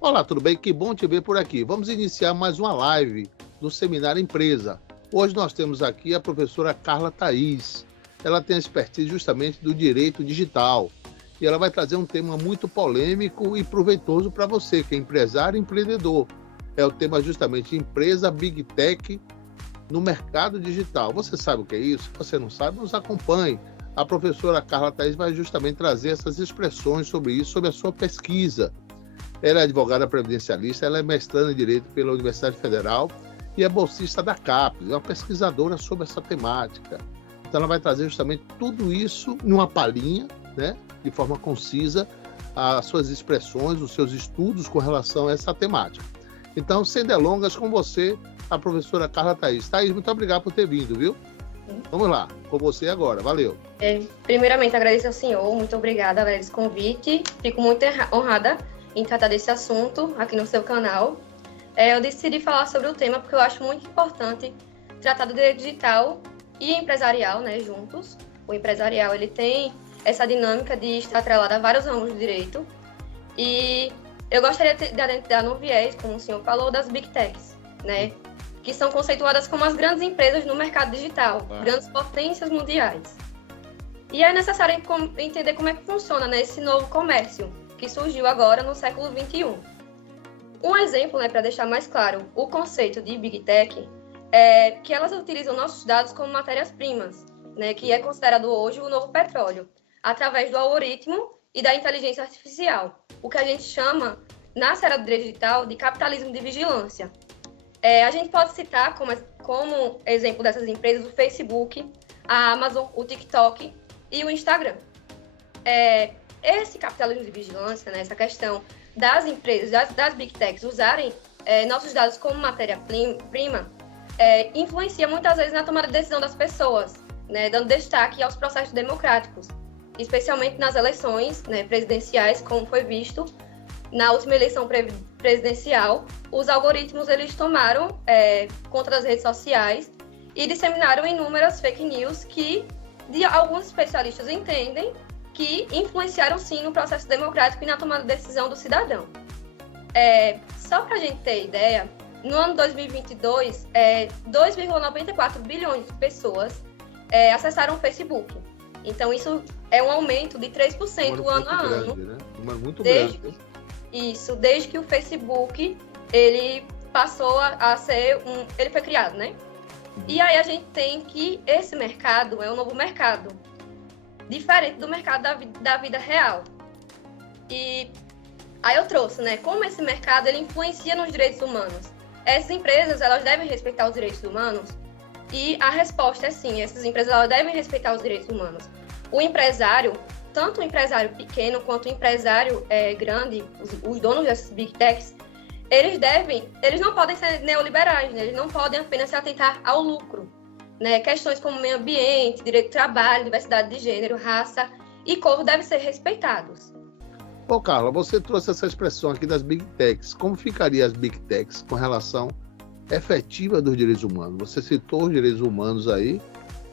Olá, tudo bem? Que bom te ver por aqui. Vamos iniciar mais uma live do Seminário Empresa. Hoje nós temos aqui a professora Carla Thaís. Ela tem a expertise justamente do direito digital. E ela vai trazer um tema muito polêmico e proveitoso para você, que é empresário e empreendedor. É o tema justamente empresa Big Tech no mercado digital. Você sabe o que é isso? Se você não sabe, nos acompanhe. A professora Carla Thaís vai justamente trazer essas expressões sobre isso, sobre a sua pesquisa. Ela é advogada previdencialista, ela é mestranda em Direito pela Universidade Federal e é bolsista da CAPES, é uma pesquisadora sobre essa temática. Então ela vai trazer justamente tudo isso numa palhinha, né, de forma concisa, as suas expressões, os seus estudos com relação a essa temática. Então, sem delongas, com você, a professora Carla Thaís. Thaís, muito obrigado por ter vindo, viu? Vamos lá, com você agora, valeu. Primeiramente, agradeço ao senhor, muito obrigada por esse convite, fico muito honrada em tratar desse assunto aqui no seu canal. Eu decidi falar sobre o tema porque eu acho muito importante tratar do direito digital e empresarial, né, juntos. O empresarial, ele tem essa dinâmica de estar atrelado a vários ramos do direito. E eu gostaria de adentrar no viés, como o senhor falou, das Big Techs, né, que são conceituadas como as grandes empresas no mercado digital, grandes potências mundiais. E é necessário entender como é que funciona, né, esse novo comércio que surgiu agora no século XXI. Um exemplo, né, para deixar mais claro o conceito de Big Tech, é que elas utilizam nossos dados como matérias-primas, né, que é considerado hoje o novo petróleo, através do algoritmo e da inteligência artificial, o que a gente chama, na esfera do direito digital, de capitalismo de vigilância. A gente pode citar como exemplo dessas empresas o Facebook, a Amazon, o TikTok e o Instagram. Esse capitalismo de vigilância, né, essa questão das empresas, das Big Techs usarem nossos dados como matéria-prima, influencia muitas vezes na tomada de decisão das pessoas, né, dando destaque aos processos democráticos, especialmente nas eleições, né, presidenciais, como foi visto na última eleição presidencial. Os algoritmos eles tomaram conta das redes sociais e disseminaram inúmeras fake news que alguns especialistas entendem que influenciaram sim no processo democrático e na tomada de decisão do cidadão. Só para a gente ter ideia, no ano 2022, 2,94 bilhões de pessoas acessaram o Facebook. Então, isso é um aumento de 3% ano a ano. Né? Muito grande. Isso, desde que o Facebook ele passou a ser ele foi criado, né? E aí a gente tem que esse mercado é um novo mercado, diferente do mercado da vida real. E aí eu trouxe, né, como esse mercado ele influencia nos direitos humanos. Essas empresas, elas devem respeitar os direitos humanos? E a resposta é sim, essas empresas elas devem respeitar os direitos humanos. O empresário, tanto o empresário pequeno quanto o empresário grande, os donos dessas Big Techs, eles não podem ser neoliberais, né? Eles não podem apenas se atentar ao lucro. Né, questões como meio ambiente, direito de trabalho, diversidade de gênero, raça e cor devem ser respeitados. Ô, Carla, você trouxe essa expressão aqui das Big Techs. Como ficaria as Big Techs com relação efetiva dos direitos humanos? Você citou os direitos humanos aí.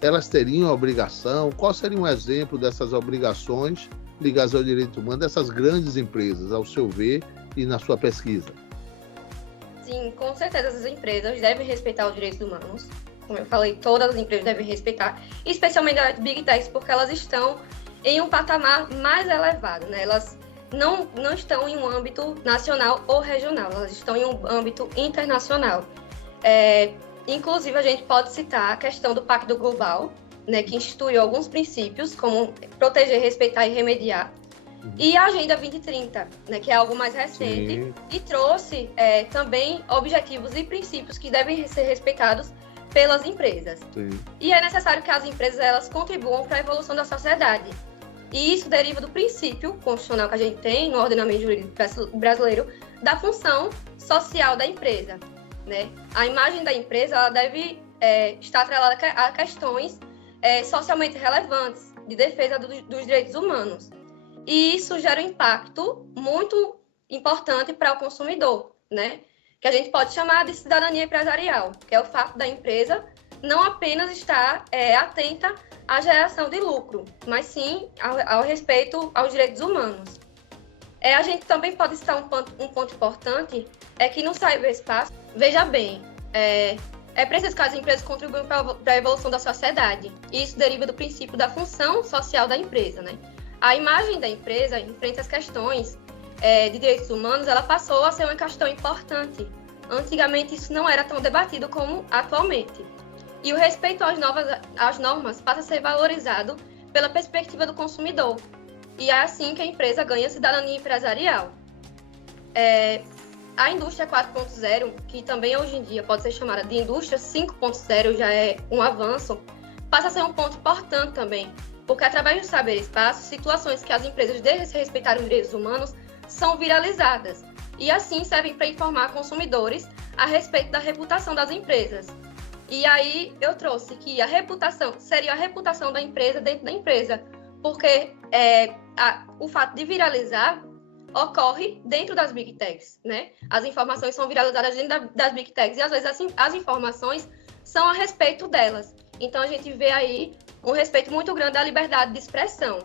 Elas teriam obrigação? Qual seria um exemplo dessas obrigações ligadas ao direito humano dessas grandes empresas, ao seu ver e na sua pesquisa? Sim, com certeza as empresas devem respeitar os direitos humanos. Como eu falei, todas as empresas devem respeitar, especialmente as Big Techs, porque elas estão em um patamar mais elevado, né? Elas não estão em um âmbito nacional ou regional, elas estão em um âmbito internacional. Inclusive, a gente pode citar a questão do Pacto Global, né, que instituiu alguns princípios, como proteger, respeitar e remediar, e a Agenda 2030, né, que é algo mais recente, sim, e trouxe também objetivos e princípios que devem ser respeitados pelas empresas. Sim. E é necessário que as empresas elas contribuam para a evolução da sociedade. E isso deriva do princípio constitucional que a gente tem no ordenamento jurídico brasileiro da função social da empresa. Né? A imagem da empresa ela deve estar atrelada a questões socialmente relevantes de defesa dos direitos humanos. E isso gera um impacto muito importante para o consumidor, né? Que a gente pode chamar de cidadania empresarial, que é o fato da empresa não apenas estar atenta à geração de lucro, mas sim ao respeito aos direitos humanos. A gente também pode citar um ponto importante, é que no ciberespaço, veja bem, é preciso que as empresas contribuam para a evolução da sociedade. E isso deriva do princípio da função social da empresa, né? A imagem da empresa, em frente às questões de direitos humanos, ela passou a ser uma questão importante. Antigamente, isso não era tão debatido como atualmente. E o respeito às normas passa a ser valorizado pela perspectiva do consumidor. E é assim que a empresa ganha cidadania empresarial. A indústria 4.0, que também hoje em dia pode ser chamada de indústria 5.0, já é um avanço, passa a ser um ponto importante também, porque através do ciberespaço, situações que as empresas desrespeitar os direitos humanos são viralizadas, e assim servem para informar consumidores a respeito da reputação das empresas. E aí eu trouxe que a reputação seria a reputação da empresa dentro da empresa, porque o fato de viralizar ocorre dentro das Big Techs, né? As informações são viralizadas dentro das Big Techs e às vezes assim, as informações são a respeito delas. Então a gente vê aí um respeito muito grande à liberdade de expressão.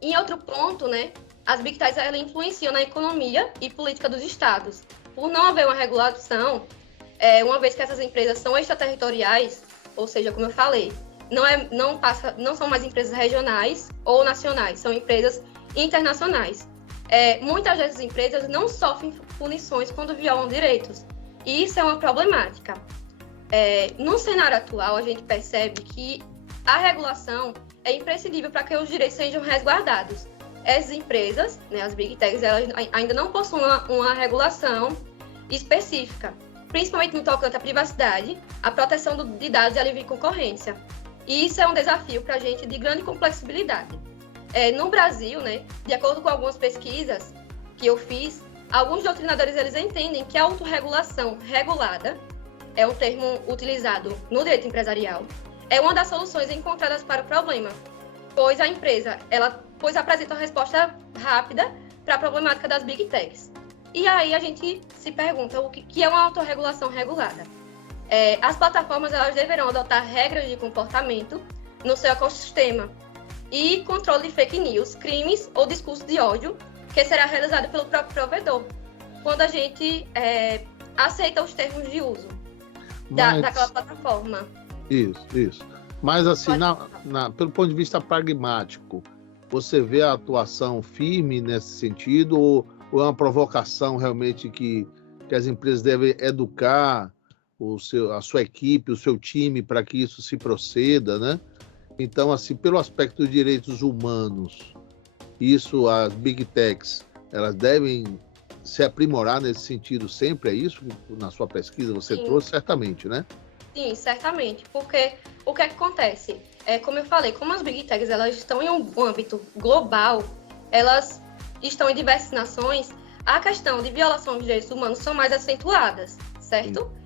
Em outro ponto, né? As Big Techs elas influenciam na economia e política dos estados. Por não haver uma regulação, uma vez que essas empresas são extraterritoriais, ou seja, como eu falei, não são mais empresas regionais ou nacionais, são empresas internacionais. Muitas dessas empresas não sofrem punições quando violam direitos, e isso é uma problemática. No cenário atual, a gente percebe que a regulação é imprescindível para que os direitos sejam resguardados. Essas empresas, né, as Big Techs, elas ainda não possuem uma regulação específica, principalmente no tocante à privacidade, à proteção de dados e à livre concorrência. E isso é um desafio para a gente de grande complexibilidade. No Brasil, né, de acordo com algumas pesquisas que eu fiz, alguns doutrinadores eles entendem que a autorregulação regulada, é um termo utilizado no direito empresarial, é uma das soluções encontradas para o problema, pois a empresa apresenta uma resposta rápida para a problemática das Big Techs. E aí a gente se pergunta o que é uma autorregulação regulada. As plataformas elas deverão adotar regras de comportamento no seu ecossistema e controle de fake news, crimes ou discurso de ódio, que será realizado pelo próprio provedor, quando a gente aceita os termos de uso daquela plataforma. Isso. Mas assim, pelo ponto de vista pragmático, você vê a atuação firme nesse sentido ou é uma provocação realmente que as empresas devem educar a sua equipe, o seu time para que isso se proceda, né? Então, assim, pelo aspecto dos direitos humanos, as Big Techs, elas devem se aprimorar nesse sentido sempre, é isso? Na sua pesquisa você trouxe, certamente, né? Sim, certamente, porque o que acontece? Como eu falei, como as Big Techs elas estão em um âmbito global, elas estão em diversas nações, a questão de violação de direitos humanos são mais acentuadas, certo? Sim.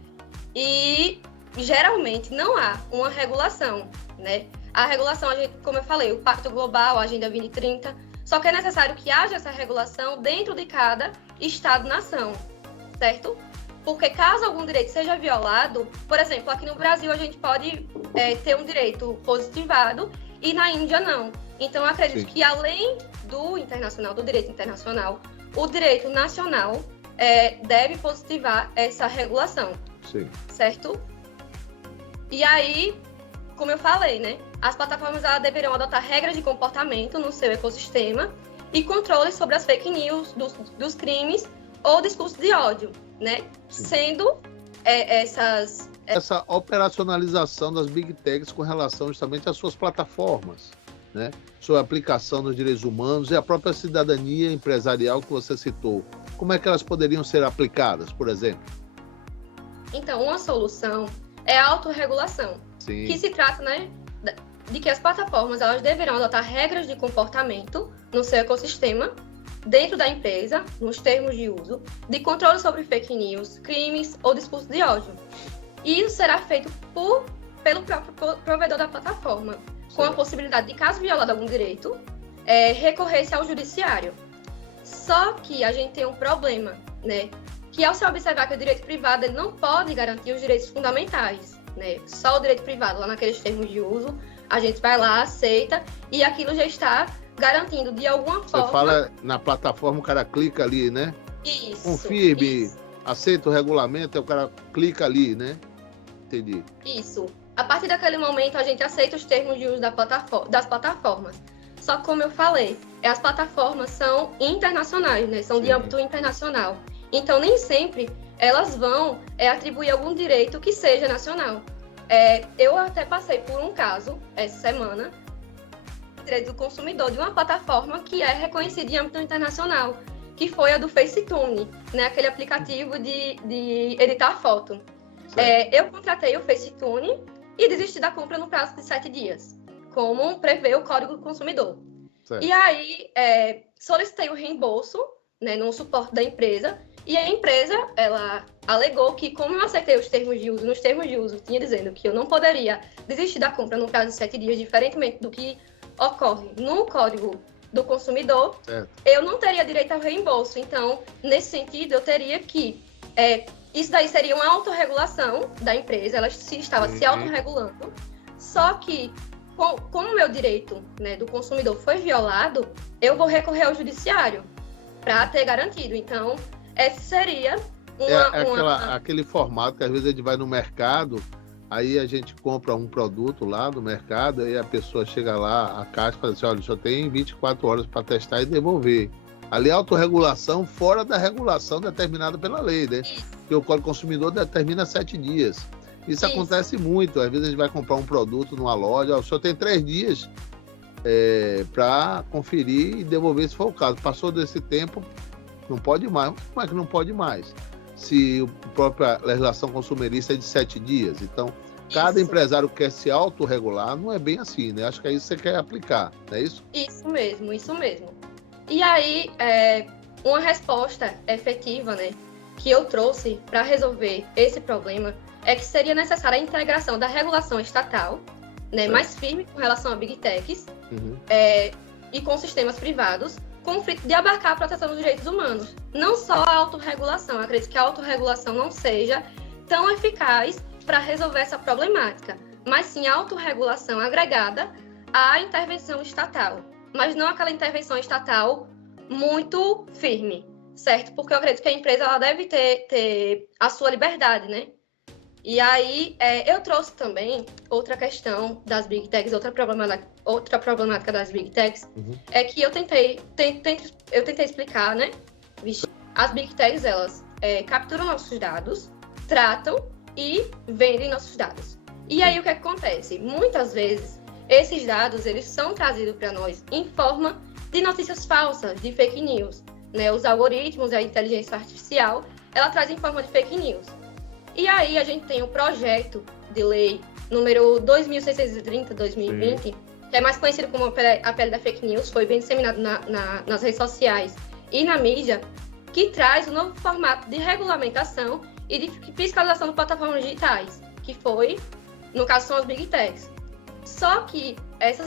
E geralmente não há uma regulação, né? A regulação, como eu falei, o Pacto Global, a Agenda 2030, só que é necessário que haja essa regulação dentro de cada Estado-nação, certo? Porque caso algum direito seja violado, por exemplo, aqui no Brasil a gente pode ter um direito positivado e na Índia não. Então, eu acredito que além do direito internacional, o direito nacional deve positivar essa regulação, certo? E aí, como eu falei, né? As plataformas elas deverão adotar regras de comportamento no seu ecossistema e controle sobre as fake news, dos crimes ou discurso de ódio, né? Sendo essa operacionalização das Big Techs com relação justamente às suas plataformas, né? Sua aplicação nos direitos humanos e a própria cidadania empresarial que você citou. Como é que elas poderiam ser aplicadas, por exemplo? Então, uma solução é a autorregulação, que se trata, né, de que as plataformas elas deverão adotar regras de comportamento no seu ecossistema, dentro da empresa, nos termos de uso, de controle sobre fake news, crimes ou discurso de ódio. E isso será feito pelo próprio provedor da plataforma, com a possibilidade de, caso violado algum direito, recorrer-se ao judiciário. Só que a gente tem um problema, né? Que ao se observar que o direito privado ele não pode garantir os direitos fundamentais, né? Só o direito privado, lá naqueles termos de uso, a gente vai lá, aceita, e aquilo já está garantindo de alguma forma... Você fala na plataforma, o cara clica ali, né? Isso. Confirme, aceita o regulamento, aí o cara clica ali, né? Entendi. Isso. A partir daquele momento, a gente aceita os termos de uso das plataformas. Só que, como eu falei, as plataformas são internacionais, né? São de âmbito internacional. Então, nem sempre elas vão atribuir algum direito que seja nacional. Eu até passei por um caso, essa semana, direito do consumidor de uma plataforma que é reconhecida em âmbito internacional, que foi a do FaceTune, né? Aquele aplicativo de editar foto. Eu contratei o FaceTune e desisti da compra no prazo de 7 dias, como prevê o Código do Consumidor. Certo. E aí, solicitei o reembolso, né, no suporte da empresa, e a empresa, ela alegou que, como eu aceitei os termos de uso, nos termos de uso tinha dizendo que eu não poderia desistir da compra no prazo de 7 dias, diferentemente do que ocorre no Código do Consumidor, eu não teria direito ao reembolso. Então, nesse sentido, eu teria que... isso daí seria uma autorregulação da empresa, ela estava se autorregulando, só que, como o meu direito, né, do consumidor foi violado, eu vou recorrer ao judiciário para ter garantido. Então, esse seria aquele formato que às vezes a gente vai no mercado, aí a gente compra um produto lá no mercado, aí a pessoa chega lá, a caixa fala assim, olha, só tem 24 horas para testar e devolver. Ali é autorregulação fora da regulação determinada pela lei, né? Porque o Código Consumidor determina 7 dias. Isso acontece muito. Às vezes a gente vai comprar um produto numa loja, o senhor tem 3 dias para conferir e devolver se for o caso. Passou desse tempo, não pode mais. Como é que não pode mais? Se a própria legislação consumerista é de 7 dias. Então, cada empresário quer se autorregular, não é bem assim, né? Acho que é isso que você quer aplicar, não é isso? Isso mesmo. E aí, uma resposta efetiva, né, que eu trouxe para resolver esse problema é que seria necessária a integração da regulação estatal, né, mais firme com relação a Big Techs, e com sistemas privados, com o fim de abarcar a proteção dos direitos humanos. Não só a autorregulação. Eu acredito que a autorregulação não seja tão eficaz para resolver essa problemática, mas sim a autorregulação agregada à intervenção estatal. Mas não aquela intervenção estatal muito firme, certo? Porque eu acredito que a empresa ela deve ter a sua liberdade, né? E aí, eu trouxe também outra questão das Big Techs, outra problemática das Big Techs, é que eu tentei explicar, né? As Big Techs, elas capturam nossos dados, tratam e vendem nossos dados. E aí, o que acontece? Muitas vezes, esses dados, eles são trazidos para nós em forma de notícias falsas, de fake news, né? Os algoritmos e a inteligência artificial, ela traz em forma de fake news. E aí a gente tem o projeto de lei número 2630/2020, que é mais conhecido como a PL da fake news, foi bem disseminado nas redes sociais e na mídia, que traz um novo formato de regulamentação e de fiscalização de plataformas digitais, que foi, no caso, são as Big Techs. Só que essas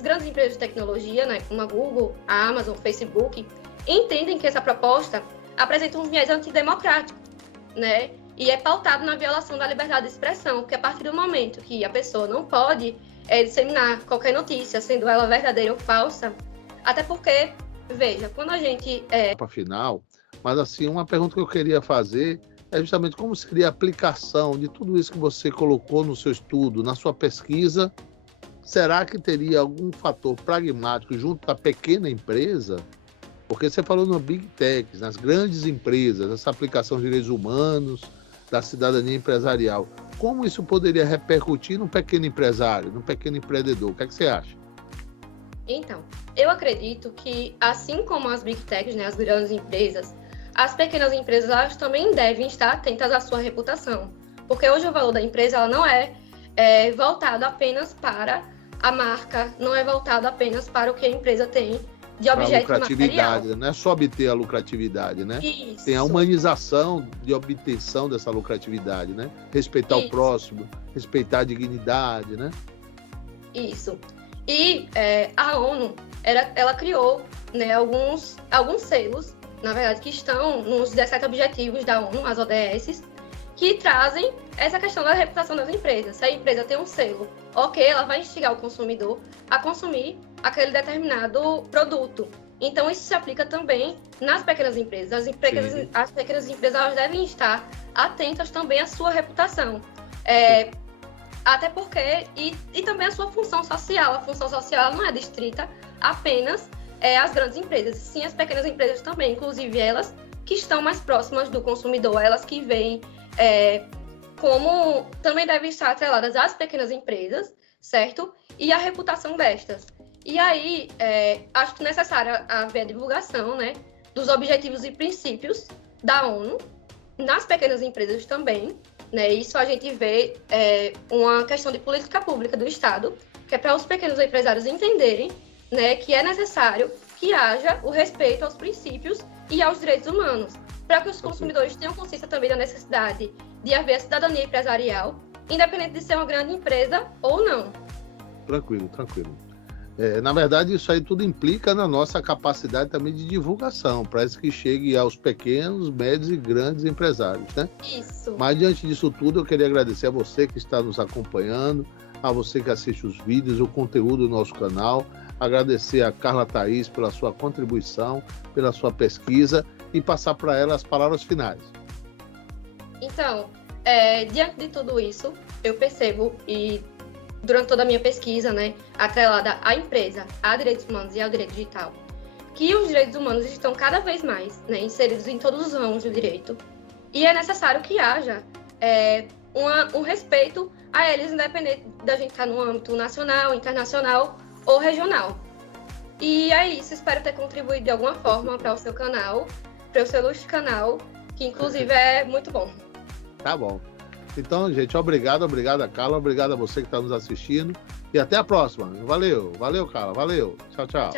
grandes empresas de tecnologia, né, como a Google, a Amazon, o Facebook, entendem que essa proposta apresenta um viés antidemocrático, né, e é pautado na violação da liberdade de expressão, porque a partir do momento que a pessoa não pode disseminar qualquer notícia, sendo ela verdadeira ou falsa, até porque, veja, quando a gente... Para final, mas assim, uma pergunta que eu queria fazer é justamente como seria a aplicação de tudo isso que você colocou no seu estudo, na sua pesquisa. Será que teria algum fator pragmático junto da pequena empresa? Porque você falou no Big Techs, nas grandes empresas, essa aplicação de direitos humanos, da cidadania empresarial. Como isso poderia repercutir no pequeno empresário, no pequeno empreendedor? O que é que você acha? Então, eu acredito que, assim como as Big Techs, né, as grandes empresas, as pequenas empresas elas também devem estar atentas à sua reputação. Porque hoje o valor da empresa ela não é voltado apenas para a marca, não é voltado apenas para o que a empresa tem de objeto material. Não é só obter a lucratividade, né? Isso. Tem a humanização de obtenção dessa lucratividade, né? Respeitar o próximo, respeitar a dignidade, né? Isso. E a ONU, ela criou, né, alguns selos, na verdade, que estão nos 17 objetivos da ONU, as ODS, que trazem essa questão da reputação das empresas. Se a empresa tem um selo, ok, ela vai instigar o consumidor a consumir aquele determinado produto. Então, isso se aplica também nas pequenas empresas. As pequenas empresas elas devem estar atentas também à sua reputação. Até porque, e também a sua função social. A função social não é distrita apenas às grandes empresas, sim as pequenas empresas também, inclusive elas que estão mais próximas do consumidor, elas que veem como também devem estar atreladas às pequenas empresas, certo? E a reputação destas. E aí, acho que é necessário haver a divulgação, né, dos objetivos e princípios da ONU nas pequenas empresas também, né? Isso a gente vê uma questão de política pública do Estado, que é para os pequenos empresários entenderem, né, que é necessário que haja o respeito aos princípios e aos direitos humanos, para que os consumidores tenham consciência também da necessidade de haver a cidadania empresarial, independente de ser uma grande empresa ou não. Tranquilo. Na verdade, isso aí tudo implica na nossa capacidade também de divulgação, para isso que chegue aos pequenos, médios e grandes empresários, né? Isso. Mas, diante disso tudo, eu queria agradecer a você que está nos acompanhando, a você que assiste os vídeos, o conteúdo do nosso canal, agradecer a Carla Thaís pela sua contribuição, pela sua pesquisa e passar para ela as palavras finais. Então, diante de tudo isso, eu percebo, e durante toda a minha pesquisa, né, atrelada à empresa, a direitos humanos e ao direito digital, que os direitos humanos estão cada vez mais, né, inseridos em todos os ramos do direito, e é necessário que haja um respeito a eles, independente da gente estar no âmbito nacional, internacional ou regional. E é isso, espero ter contribuído de alguma forma para o seu canal, para o seu ilustre canal, que inclusive é muito bom. Tá bom. Então, gente, obrigado a Carla, obrigado a você que está nos assistindo e até a próxima. Valeu, Carla, valeu. Tchau. Tchau.